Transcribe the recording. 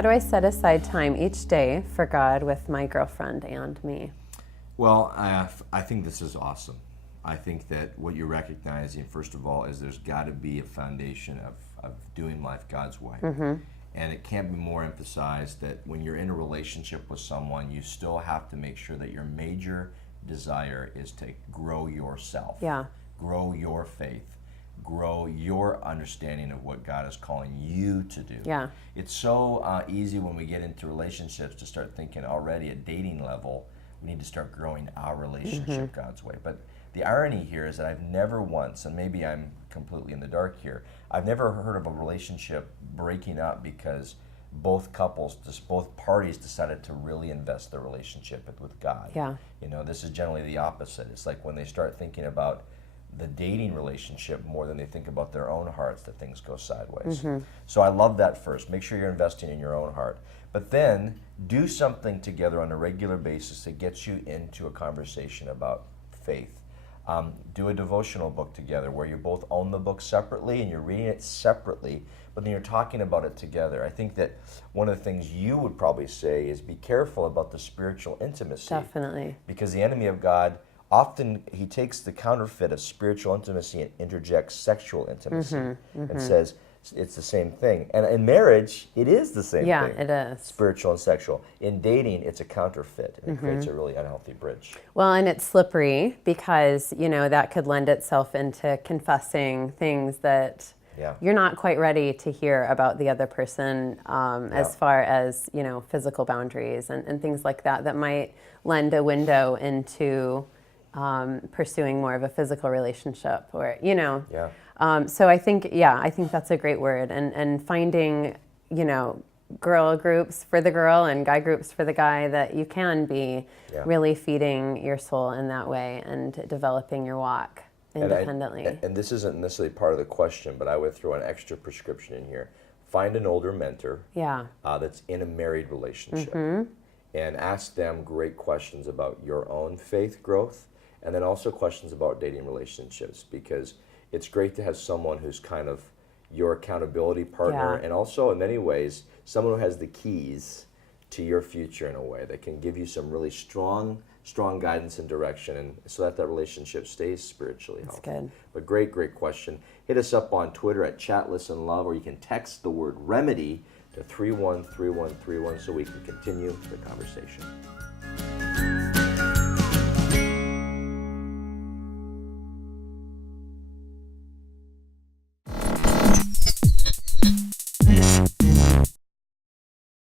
How do I set aside time each day for God with my girlfriend and me? Well, I think this is awesome. I think that what you're recognizing, first of all, is there's got to be a foundation of doing life God's way. And it can't be more emphasized that when you're in a relationship with someone, you still have to make sure that your major desire is to grow yourself, Yeah. grow your faith, grow your understanding of what God is calling you to do. Yeah. It's so easy when we get into relationships to start thinking already at dating level, we need to start growing our relationship God's way. But the irony here is that I've never once, and maybe I'm completely in the dark here, I've never heard of a relationship breaking up because both parties decided to really invest their relationship with God. Yeah. You know, this is generally the opposite. It's like when they start thinking about the dating relationship more than they think about their own hearts, that things go sideways. So I love that first. Make sure you're investing in your own heart. But then do something together on a regular basis that gets you into a conversation about faith. Do a devotional book together where you both own the book separately and you're reading it separately, but then you're talking about it together. I think that one of the things you would probably say is be careful about the spiritual intimacy. Definitely. Because the enemy of God, often he takes the counterfeit of spiritual intimacy and interjects sexual intimacy and says it's the same thing. And in marriage, it is the same thing. Yeah, it is. Spiritual and sexual. In dating, it's a counterfeit, and it creates a really unhealthy bridge. Well, and it's slippery because, you know, that could lend itself into confessing things that you're not quite ready to hear about the other person as far as, you know, physical boundaries and things like that that might lend a window into pursuing more of a physical relationship or, you know. So I think that's a great word. And finding, you know, girl groups for the girl and guy groups for the guy that you can be really feeding your soul in that way and developing your walk independently. And this isn't necessarily part of the question, but I would throw an extra prescription in here. Find an older mentor that's in a married relationship and ask them great questions about your own faith growth and then also questions about dating relationships, because it's great to have someone who's kind of your accountability partner and also in many ways someone who has the keys to your future in a way that can give you some really strong guidance and direction, and so that relationship stays spiritually healthy. That's good. But great question. Hit us up on Twitter at @ChatListenLove, or you can text the word remedy to 313131 so we can continue the conversation.